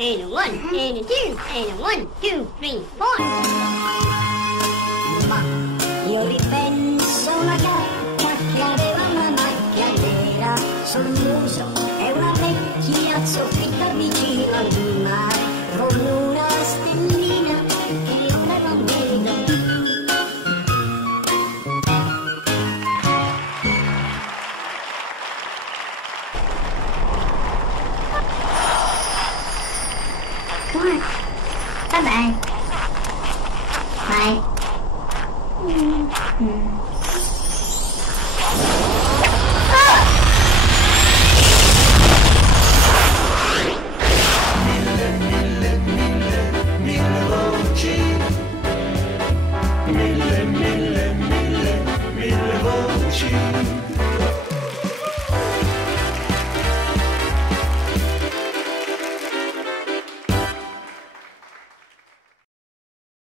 and a 1, and a 2, and a 1, 2, 3, 4. Ma io ripenso una gatta che aveva una macchia nera sul muso e una vecchia soffitta vicino al mare con una stellina che l'ora non vedo più. Vabbè. Vai. Mille voci, mille voci.